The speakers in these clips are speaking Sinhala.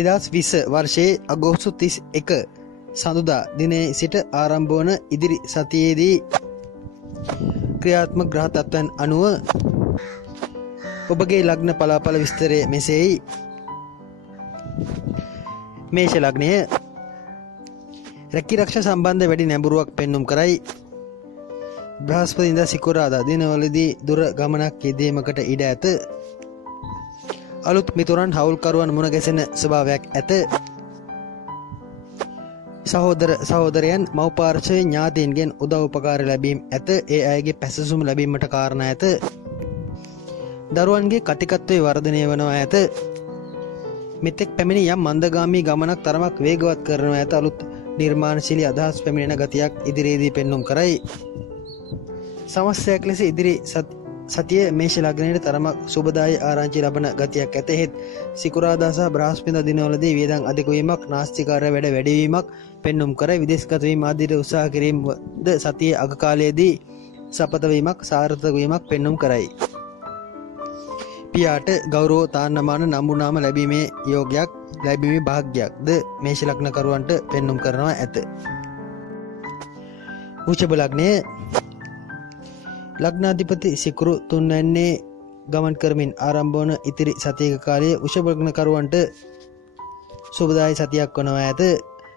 2020 වර්ෂයේ අගෝස්තු 31 සඳුදා දිනේ සිට ආරම්භ වන ඉදිරි සතියේදී ක්‍රියාත්මක ග්‍රහ තත්ත්වයන් අනුව ඔබගේ ලග්න පලාඵල විස්තරය මෙසේයි. මේෂ ලග්නය රැකිරක්ෂා සම්බන්ධ වැඩි නැඹුරුවක් පෙන්눔 කරයි. බ්‍රහස්පතින්දා සිකුරාදා දිනවලදී දුර ගමනක් යෙදීමකට ඉඩ ඇත. අලුත් මිතුරන් හවුල්කරුවන් මුණ ගැසෙන ස්වභාවයක් ඇත. සහෝදරයන් මව්පාර්ශ්වයේ ඥාතීන්ගෙන් උදව් උපකාර ලැබීම ඇත. ඒ අයගේ පැසසුම් ලැබීමට කාරණා ඇත. දරුවන්ගේ කටිකත්වයේ වර්ධනය වනවා ඇත. මෙතෙක් පැමිණි යම් මන්දගාමී ගමනක් තරමක් වේගවත් කරනවා ඇත. අලුත් නිර්මාණශීලී අදහස් පැමිණෙන ගතියක් ඉදිරියේදී පෙන්눔 කරයි. සමස්තයක් ලෙස ඉදිරි සතිය මේෂ ලග්නයට තරමක් සුබදායී ආරංචි ලබන ගතියක් ඇත. එහෙත් සිකුරාදා සහ බ්‍රහස්පතින්දා දිනවලදී වියදම් අධික වීමක්, නාස්තිකාර්ය වැඩ වැඩිවීමක් පෙන්눔 කරයි. විදේශගත වීම ආදී උත්සාහ කිරීමද සතියේ අග කාලයේදී සපත වීමක්, සාර්ථක වීමක් පෙන්눔 කරයි. පියාට ගෞරව තාන්නමාන නම්බුනාම ලැබීමේ යෝගයක්, ලැබීමේ භාග්‍යයක්ද මේෂ ලග්නකරුවන්ට පෙන්눔 කරනවා ඇත. වෘෂභ ලග්නය ලග්නාධිපති සිකුරු තුන්වැන්නේ ගමන් කරමින් ආරම්භ වන ඉතිරි සතියක කාලයේ වෘෂභ ලග්නකරුවන්ට සුබදායී සතියක් වනවා ඇත.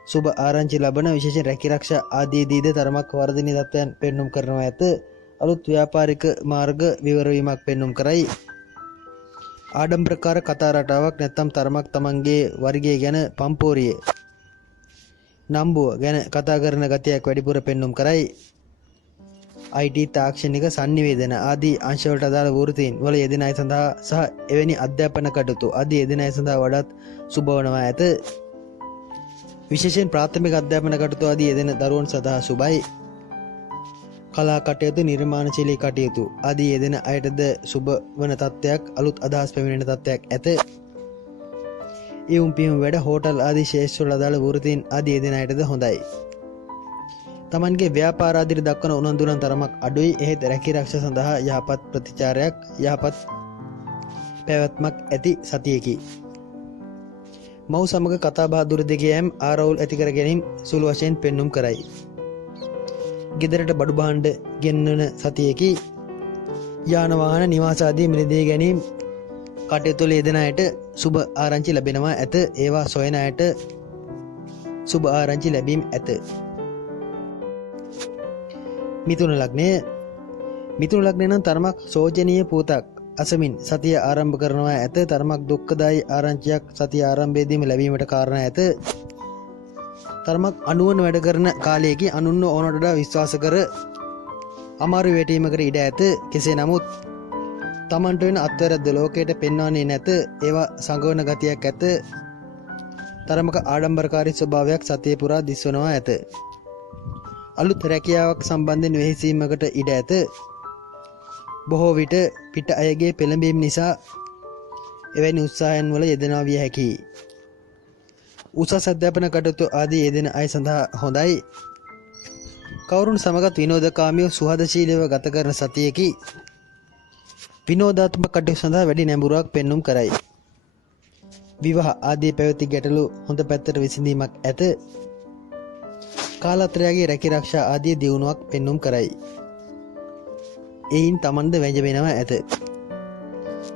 සුබ ආරංචි ලබන විශේෂ රැකිරක්ෂා ආදීදීද තරමක් වර්ධනීය තත්ත්වයන් පෙන්눔 කරනවා ඇත. අලුත් ව්‍යාපාරික මාර්ග විවර වීමක් පෙන්눔 කරයි. ආඩම්බරකාර කතා රටාවක් නැත්නම් තරමක් තමන්ගේ වර්ගය ගැන පම්පෝරිය නම්බුව ගැන කතා කරන ගතියක් වැඩිපුර පෙන්눔 කරයි. IT තාක්ෂණික sannivedana ආදී අංශවලට අදාළ වෘත්තීන් වල යෙදෙන අය සඳහා සහ එවැනි අධ්‍යාපන කටයුතු ආදී යෙදෙන අය සඳහා වඩාත් සුබ වනවා ඇත. විශේෂයෙන් ප්‍රාථමික අධ්‍යාපන කටයුතු ආදී යෙදෙන දරුවන් සඳහා සුබයි. කලා කටයුතු, නිර්මාණශීලී කටයුතු ආදී යෙදෙන අයටද සුබ වන තත්ත්වයක්, අලුත් අදහස් පැමිණෙන තත්ත්වයක් ඇත. ඊයුම් පියුම් වැඩ, හෝටල් ආදී ශේෂ්ත්‍රවල අදාළ වෘත්තීන් ආදී යෙදෙන අයටද හොඳයි. තමන්ගේ ව්‍යාපාර ආදියට දක්වන උනන්දු නම් තරමක් අඩුයි. එහෙත් රැකිරක්ෂා සඳහා යහපත් ප්‍රතිචාරයක්, යහපත් පැවැත්මක් ඇති සතියකි. මව් සමග කතා බහ දුර දෙකයම් ආරවුල් ඇති කර ගැනීම සුළු වශයෙන් පෙන්눔 කරයි. ගෙදරට බඩු භාණ්ඩ ගෙන්වන සතියකි. යාන වාහන, නිවාස ආදී මිලදී ගැනීම කටයුතු වල යෙදෙන අයට සුබ ආරංචි ලැබෙනවා ඇත. ඒවා සොයන අයට සුබ ආරංචි ලැබීම ඇත. මිථුන ලග්නය නම් තරමක් සෝචනීය පුවතක් අසමින් සතිය ආරම්භ කරනවා ඇත. තරමක් දුක්ඛදායී ආරංචියක් සතිය ආරම්භයේදීම ලැබීමට කාරණා ඇත. තරමක් අනුවන වැඩ කරන කාලයේදී අනුන්ව ඕනට වඩා විශ්වාස කර අමාරු වැටීමකට ඉඩ ඇත. කෙසේ නමුත් තමන්ට වෙන අත්වැරද්ද ලෝකයට පෙන්වන්නේ නැත. ඒවා සංගවන ගතියක් ඇත. තරමක ආඩම්බරකාරී ස්වභාවයක් සතිය පුරා දිස්වනවා ඇත. අලුත් රැකියාවක් සම්බන්ධයෙන් වෙහෙසීමකට ඉඩ ඇත. බොහෝ විට පිට අයගේ පෙළඹීම නිසා එවැනි උත්සාහයන් වල යෙදෙනවා විය හැකියි. උසස් අධ්‍යාපන කටයුතු ආදී යෙදෙන අය සඳහා හොඳයි. කවුරුන් සමගත් විනෝදකාමීව සුහදශීලීව ගත කරන සතියකි. විනෝදාත්මක කටයුතු සඳහා වැඩි නැඹුරුවක් පෙන්눔 කරයි. විවාහ ආදී පැවති ගැටලු හොඳ පැත්තට විසඳීමක් ඇත. කාලත්‍රයාගේ රැකිරක්ෂා ආදී දියුණුවක් පෙන්눔 කරයි. එයින් තමන්ද වැජබෙනවා ඇත.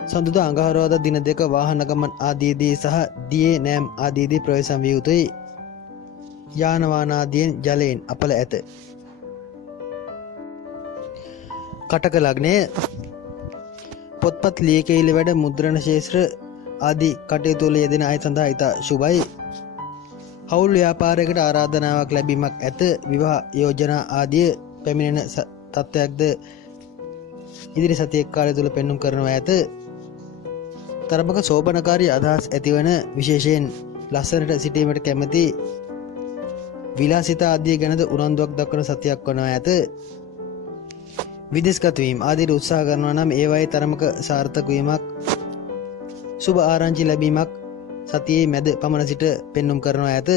සඳුදා අඟහරුවාදා දින දෙක වාහන ගමන් ආදීදී සහ දියේ නෑම් ආදීදී ප්‍රවේශම් විය යුතුයි. යාන වාහන ආදීන් ජලයෙන් අපල ඇත. කටක ලග්නය පොත්පත් ලියකියවිලි වැඩ, මුද්‍රණ ශාස්ත්‍ර ආදී කටයුතු වල යෙදෙන අය සඳහා ඉතා සුබයි. හවුල් ව්‍යාපාරයකට ආරාධනාවක් ලැබීමක් ඇත. විවාහ යෝජනා ආදී පැමිණෙන තත්ත්වයක්ද ඉදිරි සතියේ කාලය තුල පෙන්눔 කරනවා ඇත. තරමක සෝබනකාරී අදහස් ඇතිවන, විශේෂයෙන් ලස්සනට සිටීමට කැමති, විලාසිතා ආදී ගැනද උනන්දුවක් දක්වන සතියක් වනවා ඇත. විදේශගත වීම ආදී උත්සාහ කරනවා නම් ඒවායේ තරමක සාර්ථක වීමක්, සුබ ආරංචි ලැබීමක් සතියේ මැද පමණ සිට පෙන්눔 කරනවා ඇත.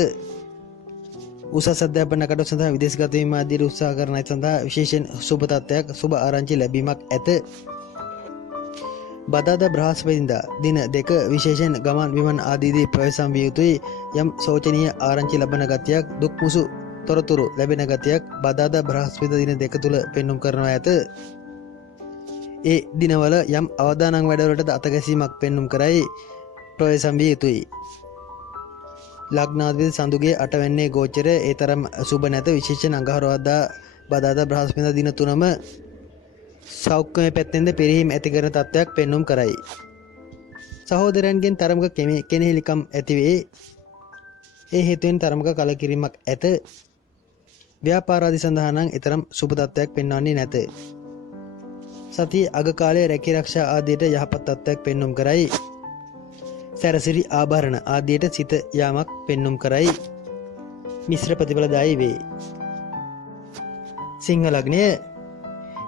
උසස් අධ්‍යාපන කටයුතු සඳහා විදේශගත වීම ආදී උත්සාහ කරන අය සඳහා විශේෂයෙන් සුබ තත්ත්වයක්, සුබ ආරංචි ලැබීමක් ඇත. බදාදා බ්‍රහස්පතින්දා දින දෙක විශේෂයෙන් ගමන් විමන් ආදීදී ප්‍රවේශම් විය යුතුයි. යම් ශෝචනීය ආරංචි ලබන ගතියක් දුක් මුසු තොරතුරු ලැබෙන ගතියක් බදාදා බ්‍රහස්පති දින දෙක තුල පෙන්눔 කරනවා ඇත. ඒ දිනවල යම් අවදානම් වැඩවලට අතගැසීමක් පෙන්눔 කරයි ප්‍රවේශම් විය යුතුයි. ලග්නාධිපති සඳුගේ 8 වෙන්නේ ගෝචරය ඒ තරම් සුබ නැත. විශේෂයෙන් අඟහරුවාදා බදාදා බ්‍රහස්පති දින තුනම සෞඛ්‍යමය පැත්තෙන්ද පිරිහීම ඇති කරන තත්ත්වයක් පෙන්눔 කරයි. සහෝදරයන්ගෙන් තරමක කෙනෙහිලිකම් ඇතිවේ. ඒ හේතුවෙන් තරමක කලකිරීමක් ඇත. ව්‍යාපාරාදි සඳහා නම් ඊතරම් සුබ තත්ත්වයක් පෙන්වන්නේ නැත. සතිය අග කාලයේ රැකී ආරක්ෂා ආදියට යහපත් තත්ත්වයක් පෙන්눔 කරයි. සැරසිරි ආභරණ ආදියට සිත යාමක් පෙන්눔 කරයි. මිශ්‍ර ප්‍රතිඵලදායී වේ. සිංහ ලග්නය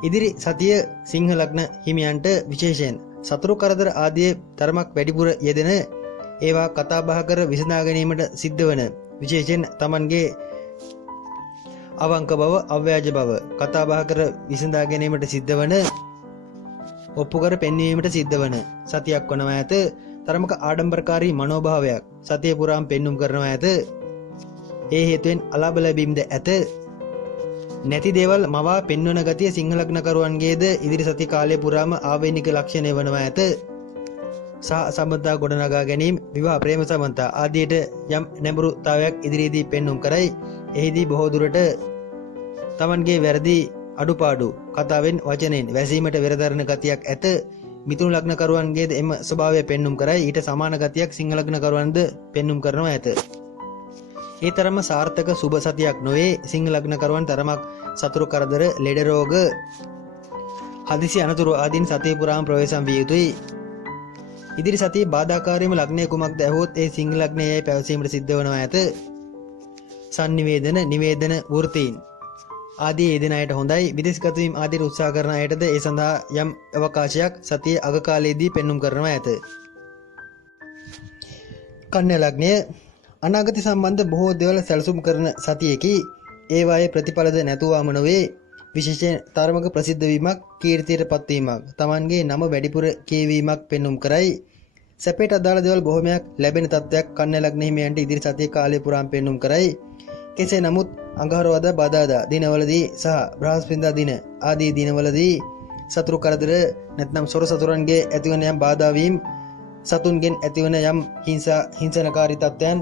ඉදිරි සතිය සිංහ ලග්න හිමියන්ට විශේෂයෙන් සතුරු කරදර ආදී තරමක් වැඩිපුර යෙදෙන ඒවා කතා බහ කර විසඳා ගැනීමට සිද්ධ වන විශේෂයෙන් Tamanගේ අවංක බව අව්‍යාජ බව කතා බහ කර විසඳා ගැනීමට සිද්ධ වන ඔප්පු කර පෙන්වීමට සිද්ධ වන සතියක් වනවා ඇත. තරමක ආඩම්බරකාරී මනෝභාවයක් සතිය පුරාම පෙන්눔 කරනවා ඇත. ඒ හේතුවෙන් අලාභ ලැබීමද ඇත. නැති දේවල් මවා පෙන්වන ගතිය සිංහ ලග්නකරුවන්ගේද ඉදිරි සති කාලය පුරාම ආවේනික ලක්ෂණය වනවා ඇත. සම්බන්ධතා ගොඩනගා ගැනීම විවාහ ප්‍රේම සම්බන්ධතා ආදියට යම් නැඹුරුතාවයක් ඉදිරියේදී පෙන්눔 කරයි. එහිදී බොහෝ දුරට Tamanගේ වැරදි අඩුපාඩු කතාවෙන් වචනෙන් වැසීමට වෙරදරන ගතියක් ඇත. මිථුන ලග්නකරුවන්ගේද එම ස්වභාවය පෙන්눔 කරයි. ඊට සමාන ගතියක් සිංහ ලග්නකරුවන්ද පෙන්눔 කරනවා ඇත. ඒ තරම සාර්ථක සුබ සතියක් නොවේ. සිංහ ලග්නකරුවන් තරමක් සතුරු කරදර ලෙඩ රෝග හදිසි අනතුරු ආදීන් සතිය පුරාම ප්‍රවේශම් විය යුතුයි. ඉදිරි සතියේ බාධාකාරීම ලග්නය කුමක්ද ඇහුවොත් ඒ සිංහ ලග්නයයි පැවසීමට සිද්ධ වෙනවා ඇත. sannivedana නිවේදන වෘත්තීන් ආදී යෙදෙන අයට හොඳයි. විදේශගත වීම ආදී උත්සාහ කරන අයටද ඒ සඳහා යම් අවකාශයක් සතියේ අග කාලයේදී පෙන්눔 කරනවා ඇත. කන්‍යා ලග්නය අනාගත සම්බන්ධ බොහෝ දේවල් සැලසුම් කරන සතියකි. ඒවායේ ප්‍රතිඵලද නැතුවම නොවේ. විශේෂයෙන් තරමක ප්‍රසිද්ධ වීමක්, කීර්තියට පත්වීමක්, Tamanගේ නම වැඩිපුර කියවීමක් පෙන්눔 කරයි. සැපයට අදාළ දේවල් බොහොමයක් ලැබෙන තත්ත්වයක් කන්‍යා ලග්න හිමියන්ට ඉදිරි සතියේ කාලය පුරාම පෙන්눔 කරයි. කෙසේ නමුත් අඟහරුවාදා බදාදා දිනවලදී සහ බ්‍රහස්පතින්දා දින ආදී දිනවලදී සතුරු කරදර නැත්නම් සොර සතුරන්ගේ ඇතිවන යම් බාධා වීම, සතුන්ගෙන් ඇතිවන යම් හිංසනකාරී තත්ත්වයන්,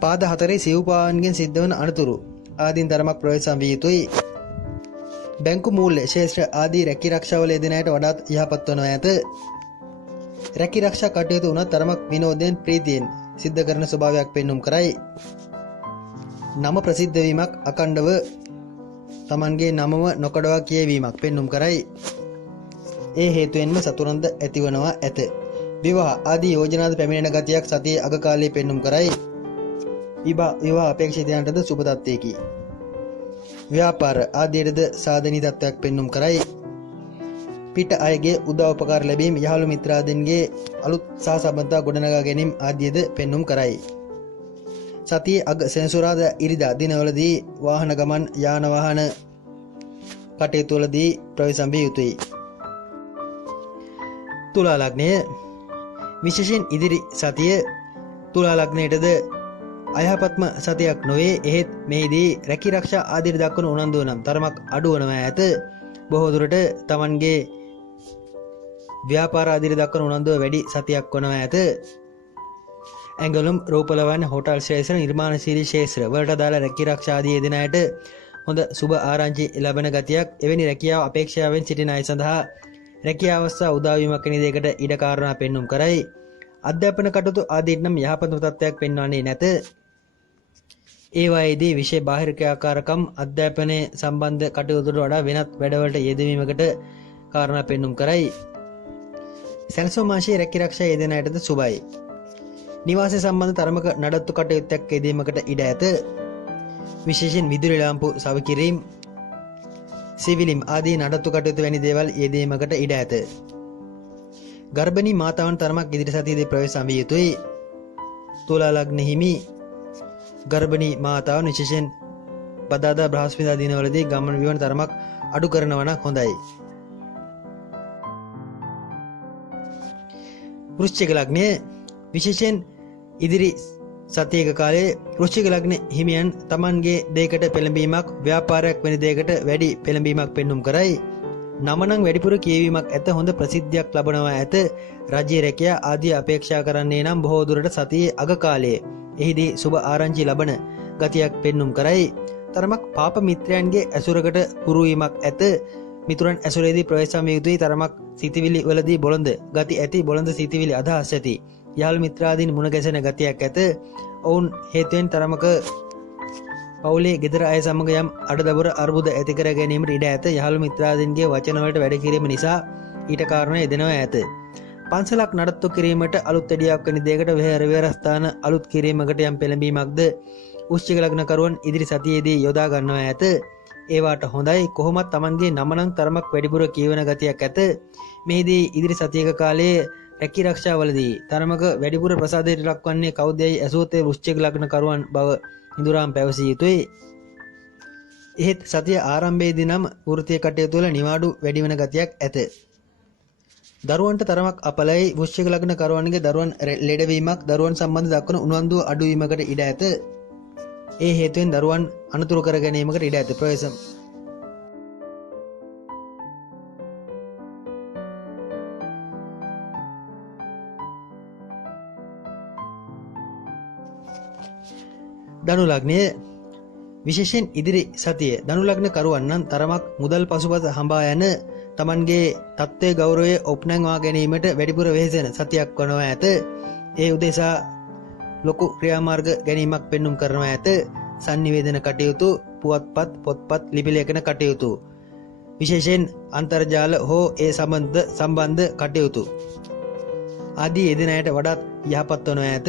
පාද හතරේ සිව්පාවන්ගෙන් සිද්ධ වන අනතුරු ආදීන් තරමක් ප්‍රවේශම් විය යුතුයි. බැංකු මූල්‍ය ශේෂ්ත්‍ර ආදී රැකී ආරක්ෂාවල යෙදෙන අයට වඩාත් යහපත් වනවා ඇත. රැකී ආරක්ෂා කටයුතු උනත් තරමක් විනෝදයෙන් ප්‍රීතියෙන් සිද්ධ කරන ස්වභාවයක් පෙන්눔 කරයි. නම ප්‍රසිද්ධ වීමක්, අකණ්ඩව Tamanගේ නමම නොකඩවා කියවීමක් පෙන්눔 කරයි. ඒ හේතුවෙන්ම සතුරන්ද ඇතිවනවා ඇත. විවාහ ආදී යෝජනාද පැමිණෙන ගතියක් සතියේ අග කාලයේ පෙන්눔 කරයි. විවාහ අපේක්ෂිතයන්ටද සුබ තත්ත්වයකි. ව්‍යාපාර ආදීටද සාධනීය තත්ත්වයක් පෙන්눔 කරයි. පිට අයගේ උදව් උපකාර ලැබීම, යහළු මිත්‍රාදීන්ගේ අලුත් සහසම්බන්ධතා ගොඩනගා ගැනීම ආදීද පෙන්눔 කරයි. සතියේ අග සෙනසුරාදා ඉරිදා දිනවලදී වාහන ගමන් යාන වාහන කටයුතුවලදී ප්‍රවේශම් විය යුතුයි. තුලා ලග්නය විශේෂයෙන් ඉදිරි සතිය තුලා ලග්නයටද අයහපත්ම සතියක් නොවේ. එහෙත් මෙහිදී රැකී ආරක්ෂා ආදීට දක්වන උනන්දුව නම් තරමක් අඩු වනවා ඇත. බොහෝ දුරට Tamanගේ ව්‍යාපාර ආදීට දක්වන උනන්දුව වැඩි සතියක් වනවා ඇත. ඇඟලුම්, රූපලවන්න, හෝටල් ශේෂ්ත්‍ර, නිර්මාණශීලී ශේෂ්ත්‍ර වලට දාලා රැකී ආරක්ෂා ආදී යෙදෙන අයට හොඳ සුබ ආරංචි ලැබෙන ගතියක්. එවැනි රැකියාව අපේක්ෂාවෙන් සිටින අය සඳහා රැකියාව අවස්ථා උදා වීමක් වෙන දෙයකට ඉඩ කාරණා පෙන්눔 කරයි. අධ්‍යාපන කටයුතු ආදීට නම් යහපත් තත්ත්වයක් පෙන්වන්නේ නැත. ඒවායේදී විශේෂ බාහිර ක්‍රියාකාරකම් අධ්‍යාපනයේ සම්බන්ධ කටයුතුවලට වඩා වෙනත් වැඩවලට යෙදවීමකට කාරණා පෙන්눔 කරයි. සැලසුම් මාසයේ රැකී ආරක්ෂා යෙදෙන අයටද සුබයි. නිවාසය සම්බන්ධ තරමක නඩත්තු කටයුත්තක් යෙදීමකට ඉඩ ඇත. විශේෂයෙන් විදුලි ලාම්පු සවකිරීම, සිවිලිම් ආදී නඩත්තු කටයුතු වැනි දේවල් යෙදීමකට ඉඩ ඇත. ගර්භණී මාතාවන් තරමක් ඉදිරි සතියේදී ප්‍රවේශම් විය යුතුයි. තුලා ලග්න හිමි ගර්භණී මාතාවන් විශේෂයෙන් බදාදා බ්‍රහස්පතින්දා දිනවලදී, ගමන විවරණ තරමක් අඩු කරනවා නම් හොඳයි. වෘශ්චික ලග්නය විශේෂයෙන් ඉදිරි සතියක කාලයේ වෘශ්චික ලග්න හිමියන් තමන්ගේ දෙයකට පෙළඹීමක් ව්‍යාපාරයක් වෙන දෙයකට වැඩි පෙළඹීමක් පෙන්නුම් කරයි. නමනම් වැඩිපුර කියවීමක් ඇත හොඳ ප්‍රසිද්ධියක් ලබනවා ඇත. රාජ්‍ය රැකියා ආදී අපේක්ෂා කරන්නේ නම් බොහෝ දුරට සතියේ අග කාලයේ එහිදී සුබ ආරංචි ලබන ගතියක් පෙන්නුම් කරයි. තරමක් පාප මිත්‍රයන්ගේ ඇසුරකට හුරුවීමක් ඇත. මිතුරන් ඇසුරේදී ප්‍රවේශම් යුතුයි. තරමක් සිතිවිලි වලදී බොළඳ ගති ඇති බොළඳ සිතිවිලි අදහස් ඇති. යාළු මිත්‍රාදීන් මුණ ගැසෙන ගතියක් ඇත. ඔවුන් හේතුවෙන් තරමක පවුලේ ගෙදර අය සමග යම් අඩදබර අර්බුද ඇති කර ගැනීමට ඉඩ ඇත. යාළු මිත්‍රාදීන්ගේ වචන වලට වැඩ කිරීම නිසා ඊට කාරණා යෙදෙනවා ඇත. පන්සලක් නඩත්තු කිරීමට අලුත් එඩියක් වැනි දෙයකට විහාරස්ථාන අලුත් කිරීමකට යම් පෙළඹීමක්ද වෘශ්චික ලග්නකරුවන් ඉදිරි සතියේදී යොදා ගන්නවා ඇත. ඒවාට හොඳයි. කොහොමත් Tamanගේ නමනම් තරමක් වැඩිපුර කියවන ගතියක් ඇත. මෙහිදී ඉදිරි සතියක කාලයේ රැකී ආරක්ෂාවලදී තරමක වැඩිපුර ප්‍රසාදයට ලක්වන්නේ කවුදයි ඇසුවත වෘශ්චික ලග්නකරුවන් බව ඉඳුරාම් පැවසිය යුතුයි. එහෙත් සතිය ආරම්භයේදී නම් වෘත්තීය කටයුතු වල නිවාඩු වැඩි වෙන ගතියක් ඇත. දරුවන්ට තරමක් අපලයි. වෘශ්චික ලග්නකරුවන්ගේ දරුවන් ලෙඩවීමක් දරුවන් සම්බන්ධ දක්වන උනන්දුව අඩුවීමකට ඉඩ ඇත. ඒ හේතුවෙන් දරුවන් අනතුරු කර ගැනීමකට ඉඩ ඇත. ප්‍රවේශම් ධනු ලග්නය විශේෂයෙන් ඉදිරි සතිය ධනු ලග්න කරුවන් නම් තරමක් මුදල් පසුපස හඹා යන Tamanගේ තත්ත්වයේ ගෞරවය ඔප්නංවා ගැනීමට වැඩිපුර වෙහෙසෙන සතියක් වනවා ඇත. ඒ උදෙසා ලොකු ක්‍රියාමාර්ග ගැනීමක් පෙන්නුම් කරනවා ඇත. sannivedana කටයුතු පුවත්පත් පොත්පත් ලිපි ලේඛන කටයුතු විශේෂයෙන් අන්තර්ජාල හෝ ඒ සම්බන්ධ කටයුතු ආදී යෙදෙන අයට වඩාත් යහපත් වනවා ඇත.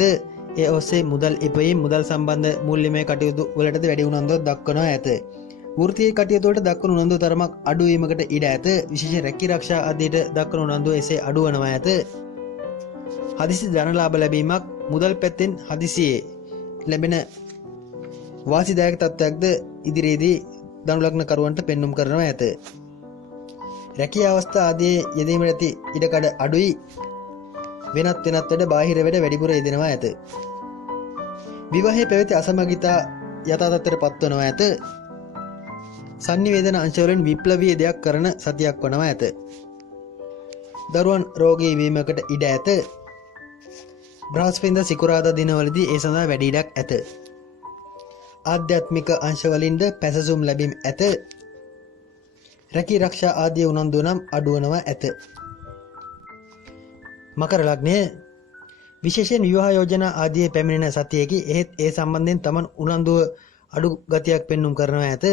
ඒ ඔස්සේ මුදල් ඉපයීම් මුදල් සම්බන්ධ මූල්‍යමය කටයුතු වලට වැඩි උනන්දුවක් දක්වනවා ඇත. වෘත්තීය කටයුතු වලට දක්වන උනන්දුව තරමක් අඩු වීමකට ඉඩ ඇත. විශේෂ රැකී ආරක්ෂා ආදියට දක්වන උනන්දුව එසේ අඩු වනවා ඇත. හදිසි ධන ලාභ ලැබීමක් මුදල් පැත්තෙන් හදිසියේ ලැබෙන වාසිදායක තත්ත්වයක්ද ඉදිරියේදී ධනු ලග්න කරුවන්ට පෙන්눔 කරනවා ඇත. රැකී අවස්ථා ආදී යෙදීමට ඇති ඉඩකඩ අඩුයි. වෙනත් වැඩ බාහිර වැඩ වැඩිපුර යෙදෙනවා ඇත. විවාහයේ පැවති අසමගිතා යථා තත්ත්වයට පත්වනවා ඇත. sannivedana අංශවලින් විප්ලවීය දෙයක් කරන සතියක් වනවා ඇත. දරුවන් රෝගී වීමකට ඉඩ ඇත. බ්‍රහස්පතින්දා සිකුරාදා දිනවලදී ඒ සඳහා වැඩි ඉඩක් ඇත. ආධ්‍යාත්මික අංශවලින්ද පැසසුම් ලැබීම ඇත. රැකී ආරක්ෂා ආදී උනන්දු නම් අඩුවනවා ඇත. මකර ලග්නය විශේෂයෙන් විවාහ යෝජනා ආදී පැමිණෙන සතියේකි. එහෙත් ඒ සම්බන්ධයෙන් Taman උනන්දුව අඩු ගතියක් පෙන්눔 කරනවා ඇත.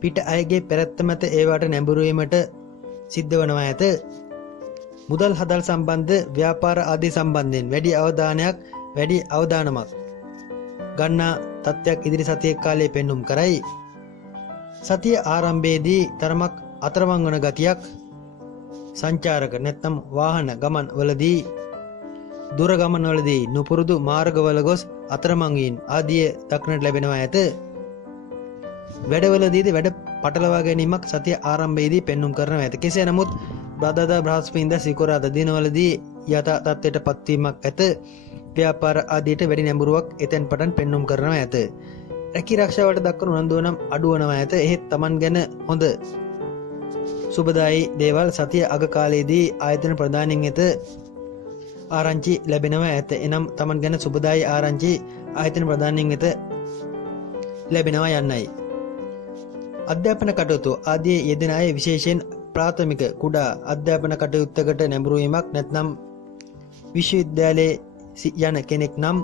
පිට අයගේ පෙරත්ත මත ඒවට නැඹුරු වීමට සිද්ධ වනවා ඇත. මුදල් හදල් සම්බන්ධ ව්‍යාපාර ආදී සම්බන්ධයෙන් වැඩි අවධානමක් ගන්නා තත්ත්වයක් ඉදිරි සතියේ කාලයේ පෙන්눔 කරයි. සතිය ආරම්භයේදී තරමක් අතරමං වන ගතියක් සංචාරක නැත්නම් වාහන ගමන් වලදී දුර ගමන් වලදී නුපුරුදු මාර්ගවල ගොස් අතරමං වීම ආදී දක්නට ලැබෙනවා ඇත. වැඩවලදීද වැඩ පටලවා ගැනීමක් සතිය ආරම්භයේදී පෙන්눔 කරනවා ඇත. කෙසේ නමුත් බදාදා බ්‍රහස්පතින්දා සිකුරාදා දිනවලදී යථා තත්ත්වයට පත්වීමක් ඇත. ව්‍යාපාර ආදීට වැඩි නැඹුරුවක් එතෙන් පටන් පෙන්눔 කරනවා ඇත. රැකී ආරක්ෂාවට දක්වන උනන්දුව නම් අඩු වනවා ඇත. එහෙත් Taman ගැන හොඳ සුබදායි දේවල් සතිය අග කාලයේදී ආයතන ප්‍රදානයෙන් ඇත ආරංචි ලැබෙනවා ඇත. එනම් Taman ගැන සුබදායි ආරංචි ආයතන ප්‍රදානයෙන් ඇත ලැබෙනවා යන්නයි. අධ්‍යාපන කටයුතු ආදී යෙදෙන අය විශේෂයෙන් ප්‍රාථමික කුඩා අධ්‍යාපන කටයුත්තකට නැඹුරු වීමක් නැත්නම් විශ්වවිද්‍යාලයේ යන කෙනෙක් නම්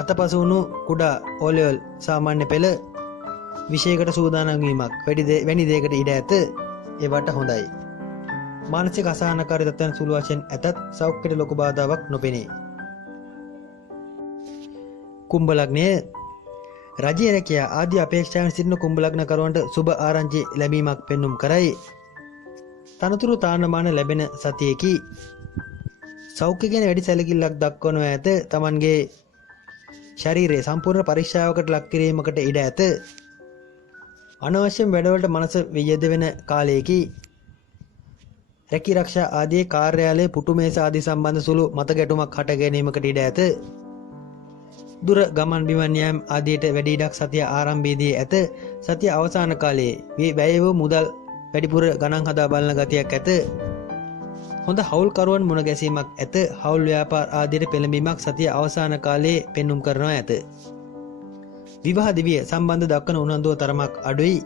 අතපසු වුණු කුඩා O-level සාමාන්‍ය පෙළ විෂයකට සූදානම් වීමක් වැනි දෙයකට ඉඩ ඇත. ඒවට හොඳයි. මානසික අසහනකාරී තත්ත්වයන් සුළු වශයෙන් ඇතත් සෞඛ්‍යයට ලොකු බාධාවක් නොපෙනේ. කුම්භ ලග්නය රාජ්‍ය රැකියා ආදී අපේක්ෂාවෙන් සිටින කුම්භ ලග්න කරුවන්ට සුබ ආරංචි ලැබීමක් පෙන්눔 කරයි. තනතුරු තානමාන ලැබෙන සතියේකි. සෞඛ්‍ය ගැන වැඩි සැලකිල්ලක් දක්වනවා ඇත. Tamanගේ ශරීරය සම්පූර්ණ පරීක්ෂාවකට ලක් කිරීමකට ඉඩ ඇත. අනවශ්‍ය වැඩවලට මනස යෙදවෙන කාලයේකි. රැකී රක්ෂා ආදී කාර්යාලයේ පුටු මේස ආදී සම්බන්ධ සුළු මත ගැටුමක් හට ගැනීමකට ඉඩ ඇත. දුර ගමන් බිමන් යාම ආදියට වැඩි ඉඩක් සතිය ආරම්භයේදී ඇත. සතිය අවසාන කාලයේ වැය වූ මුදල් වැඩිපුර ගණන් හදා බලන ගතියක් ඇත. හොඳ හවුල්කරුවන් මුණ ගැසීමක් ඇත. හවුල් ව්‍යාපාර ආදියට පෙළඹීමක් සතිය අවසාන කාලයේ පෙන්눔 කරනවා ඇත. විවාහ දිවිය සම්බන්ධ දක්වන උනන්දුව තරමක් අඩුයි.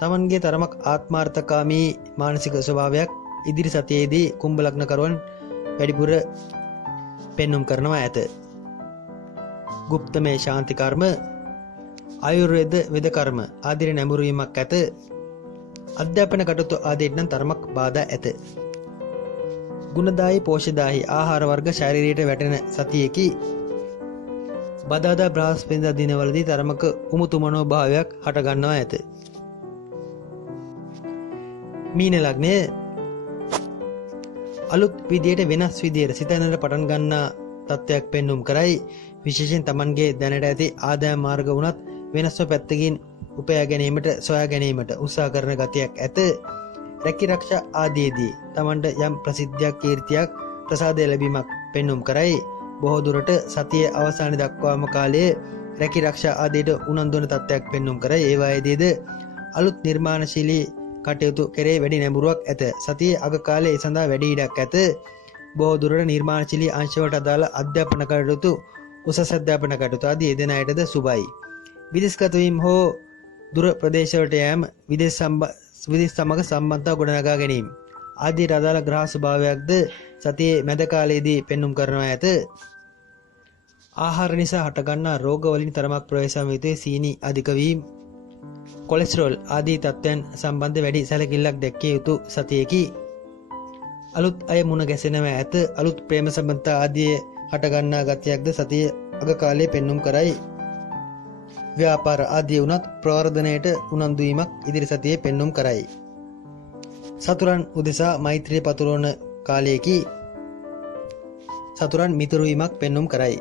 තමන්ගේ තරමක් ආත්මාර්ථකාමී මානසික ස්වභාවයක් ඉදිරි සතියේදී කුම්භ ලග්නකරුවන් වැඩිපුර පෙන්눔 කරනවා ඇත. ගුප්තමය ශාන්ති කර්ම, ආයුර්වේද වෙද කර්ම ආදී නැඹුරු වීමක් ඇත. අධ්‍යාපන කටයුතු ආදීට නම් තරමක් බාධා ඇත. ගුණදායි පෝෂදායි ආහාර වර්ග ශරීරයට වැටෙන සතියේකි. බදාදා බ්‍රහස්පතින්දා දිනවලදී තරමක උමුතු මනෝභාවයක් හට ගන්නවා ඇත. මීන ලග්නය අලුත් විදියට වෙනස් විදියට සිතන්නට පටන් ගන්නා තත්ත්වයක් පෙන්눔 කරයි. විශේෂයෙන් තමන්ගේ දැනට ඇති ආදායම් මාර්ග වුණත් වෙනස්ව පැත්තකින් උපයා ගැනීමට සොයා ගැනීමට උත්සාහ කරන ගතියක් ඇත. රැකී රක්ෂා ආදීදී තමන්ට යම් ප්‍රසිද්ධියක් කීර්තියක් ප්‍රසාදය ලැබීමක් පෙන්눔 කරයි. බොහෝ දුරට සතියේ අවසාන දක්වාම කාලයේ රැකී රක්ෂා ආදීට උනන්දු වන තත්ත්වයක් පෙන්눔 කරයි. ඒ වායේදීද අලුත් නිර්මාණශීලී කටයුතු කෙරේ වැඩි නැඹුරුවක් ඇත. සතියේ අග කාලයේ ඒ සඳහා වැඩි ඉඩක් ඇත. බොහෝ දුරට නිර්මාණශීලී අංශවලට අදාළ අධ්‍යාපන කටයුතු උසස් අධ්‍යාපන කටයුතු ආදී යෙදෙන අයටද සුබයි. විදේශගත වීම හෝ දුර ප්‍රදේශවලට යෑම විදේශ සමග සම්බන්ධතාව ගොඩනගා ගැනීම ආදීට අදාළ ග්‍රහ ස්වභාවයක්ද සතියේ මැද කාලයේදී පෙන්눔 කරනවා ඇත. ආහාර නිසා හටගන්නා රෝගවලින් තරමක් ප්‍රවේශම් යුතුයි. සීනි අධික වීම, කොලෙස්ටරෝල් ආදී තත්ත්වයන් සම්බන්ධ වැඩි සැලකිල්ලක් දැක්විය යුතු සතියකි. අලුත් අය මුණ ගැසෙනවා ඇත. අලුත් ප්‍රේම සම්බන්ධතා ආදී හටගන්නා ගතියක්ද සතිය අග කාලයේ පෙන්눔 කරයි. ව්‍යාපාර ආදී වුණත් ප්‍රවර්ධනයට උනන්දු වීමක් ඉදිරි සතියේ පෙන්눔 කරයි. සතුරන් උදෙසා මෛත්‍රිය පතුරවන කාලයේකි. සතුරන් මිතුරු වීමක් පෙන්눔 කරයි.